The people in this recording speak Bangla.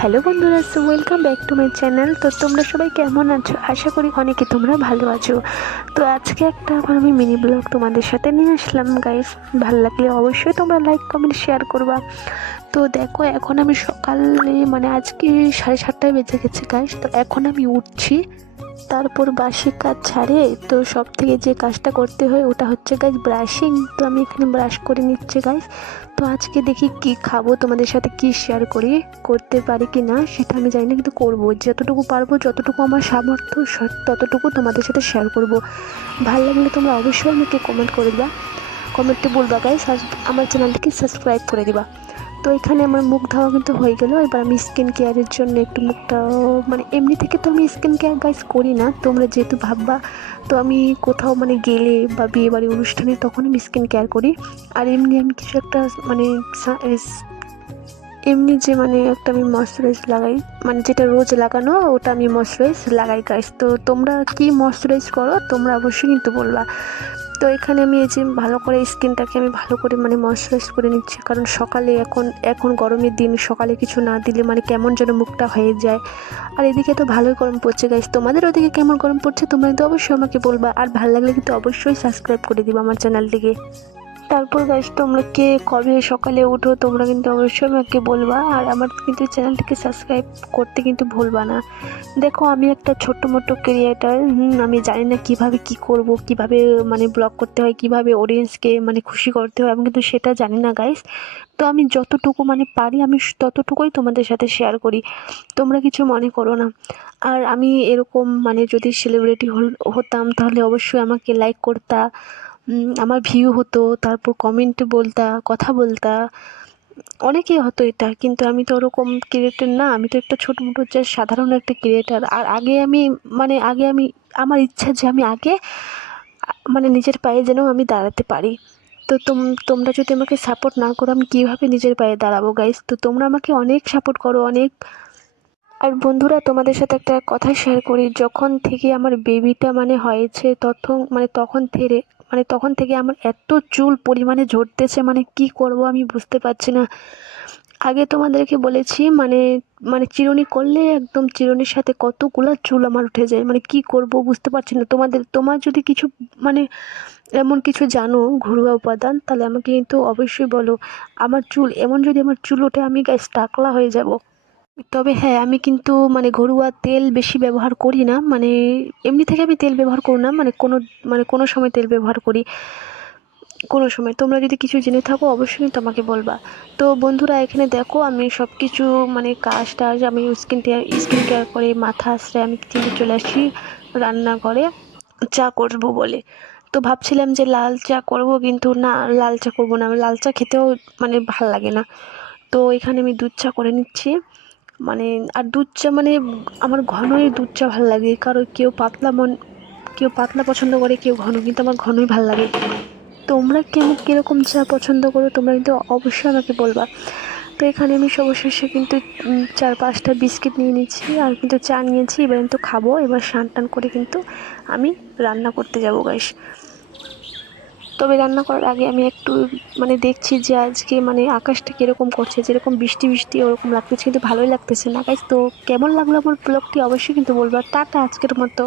হ্যালো বন্ধুরা, so welcome back to my channel. তো তোমরা সবাই কেমন আছো? আশা করি অনেকে তোমরা ভালো আছো। তো আজকে একটা আমি মিনি ব্লগ তোমাদের সাথে নিয়ে আসলাম গাইস। ভালো লাগলে অবশ্যই তোমরা লাইক কমেন্ট শেয়ার করবা। তো দেখো, এখন আমি সকালে আজকে 7:30 বেজে গেছে গাইস। তো এখন আমি উঠছি, তারপর বাসি কাজ ছাড়ে তো সব থেকে যে কাজটা করতে হয় ওটা হচ্ছে গাইস ব্রাশিং। তো আমি এখানে ব্রাশ করে নিচ্ছি গাইস। তো আজকে দেখি কি খাবো, তোমাদের সাথে কি শেয়ার করি, করতে পারি কি না সেটা আমি জানি না, কিন্তু করবো যতটুকু পারবো, যতটুকু আমার সামর্থ্য ততটুকু তোমাদের সাথে শেয়ার করব। ভালো লাগলে তোমরা অবশ্যই আমাকে কমেন্ট করে দিবা, কমেন্টে বলবা গাইস, আর আমার চ্যানেলটিকে সাবস্ক্রাইব করে দিবা। তো এখানে আমার মুখ ধোয়া কিন্তু হয়ে গেল। এবার আমি স্কিন কেয়ারের জন্য একটু মুখটা এমনি থেকে তো আমি স্কিন কেয়ার গাইস করি না, তোমরা যেহেতু ভাববা। তো আমি কোথাও গেলে বা বিয়ে বাড়ি অনুষ্ঠানে তখন আমি স্কিন কেয়ার করি। আর এমনি আমি কিছু একটা এমনি যে একটা আমি ময়শ্চারাইজ লাগাই, যেটা রোজ লাগানো ওটা আমি ময়শ্চারাইজ লাগাই গাইস। তো তোমরা কি ময়শ্চারাইজ করো তোমরা অবশ্যই কিন্তু বলবা। তো এখানে আমি এই যে ভালো করে স্কিনটাকে আমি ভালো করে ময়শ্চারাইজ করে নিচ্ছি, কারণ সকালে এখন গরমের দিন, সকালে কিছু না দিলে কেমন যেন মুখটা হয়ে যায়। আর এদিকে তো ভালোই গরম পড়ছে গাইস, তোমাদের ওদিকে কেমন গরম পড়ছে তোমরা কিন্তু অবশ্যই আমাকে বলবা। আর ভালো লাগলে কিন্তু অবশ্যই সাবস্ক্রাইব করে দিবা আমার চ্যানেলটিকে। তারপর গাইস, তোমরা কে কবে সকালে উঠো তোমরা কিন্তু অবশ্যই আমাকে বলবা, আর আমার কিন্তু চ্যানেলটিকে সাবস্ক্রাইব করতে কিন্তু ভুলবা না। দেখো, আমি একটা ছোট্ট মোটো ক্রিয়েটার, আমি জানি না কিভাবে কি করব, কিভাবে ব্লগ করতে হয়, কিভাবে অডিয়েন্সকে খুশি করতে হয়, আমি কিন্তু সেটা জানি না গাইস। তো আমি যতটুকু পারি আমি ততটুকুই তোমাদের সাথে শেয়ার করি, তোমরা কিছু মনে করো না। আর আমি এরকম যদি সেলিব্রিটি হতাম তাহলে অবশ্যই আমাকে লাইক করতা, আমার ভিউ হতো, তারপর কমেন্টে বলতা, কথা বলতা, অনেকেই হতো এটা। কিন্তু আমি তো ওরকম ক্রিয়েটার না, আমি তো একটা ছোটো মোটো জাস্ট সাধারণ একটা ক্রিয়েটার। আর আগে আমি আমার ইচ্ছা যে আমি আগে নিজের পায়ে যেন আমি দাঁড়াতে পারি। তো তোমরা যদি আমাকে সাপোর্ট না করো আমি কীভাবে নিজের পায়ে দাঁড়াবো গাইস? তো তোমরা আমাকে অনেক সাপোর্ট করো, অনেক। আর বন্ধুরা, তোমাদের সাথে একটা কথা শেয়ার করি, যখন থেকে আমার বেবিটা হয়েছে তখন থেকে আমার এত চুল পরিমাণে ঝরতেছে, কি করব আমি বুঝতে পারছি না। আগে তোমাদেরকে বলেছি চিরুনি করলে একদম চিরুনির সাথে কতগুলা চুল আমার উঠে যায়, কি করব বুঝতে পারছি না। তোমার যদি কিছু এমন কিছু জানো ঘরোয়া উপাদান, তাহলে আমাকে কিন্তু অবশ্যই বলো। আমার চুল ওঠে, আমি গাইস টাকলা হয়ে যাব। তবে হ্যাঁ, আমি কিন্তু ঘরোয়া তেল বেশি ব্যবহার করি না, এমনি থেকে আমি তেল ব্যবহার করি না, কোনো সময় তেল ব্যবহার করি, কোনো সময়। তোমরা যদি কিছু জেনে থাকো অবশ্যই তোমাকে বলবা। তো বন্ধুরা, এখানে দেখো আমি সব কিছু কাজ টাজ আমি স্কিন কেয়ার করে মাথা আশ্রয় আমি কিন্তু চলে আসি রান্নাঘরে চা করবো বলে। তো ভাবছিলাম যে লাল চা করবো, কিন্তু না, লাল চা করবো না, আমার লাল চা খেতেও ভাল লাগে না। তো এখানে আমি দুধ চা করে নিচ্ছি, আর দুধ চা আমার ঘনই দুধ চা ভালো লাগে, কারণ কেউ পাতলা পছন্দ করে, কেউ ঘন, কিন্তু আমার ঘনই ভালো লাগে। তোমরা কীরকম চা পছন্দ করো তোমরা কিন্তু অবশ্যই আমাকে বলবা। তো এখানে আমি সবশেষে কিন্তু 4-5টা বিস্কিট নিয়ে নিচ্ছি, আর কিন্তু চা নিয়েছি। এবার কিন্তু খাবো, এবার স্নান টান করে কিন্তু আমি রান্না করতে যাবো গাইস। তবে রান্না করার আগে আমি একটু দেখছি যে আজকে আকাশটা কীরকম করছে, যেরকম বৃষ্টি বৃষ্টি ওরকম লাগতেছে, কিন্তু ভালোই লাগতেছে না গাইস। তো কেমন লাগলো আমার ব্লগটি অবশ্যই কিন্তু বলবা। টাটা আজকের মতো।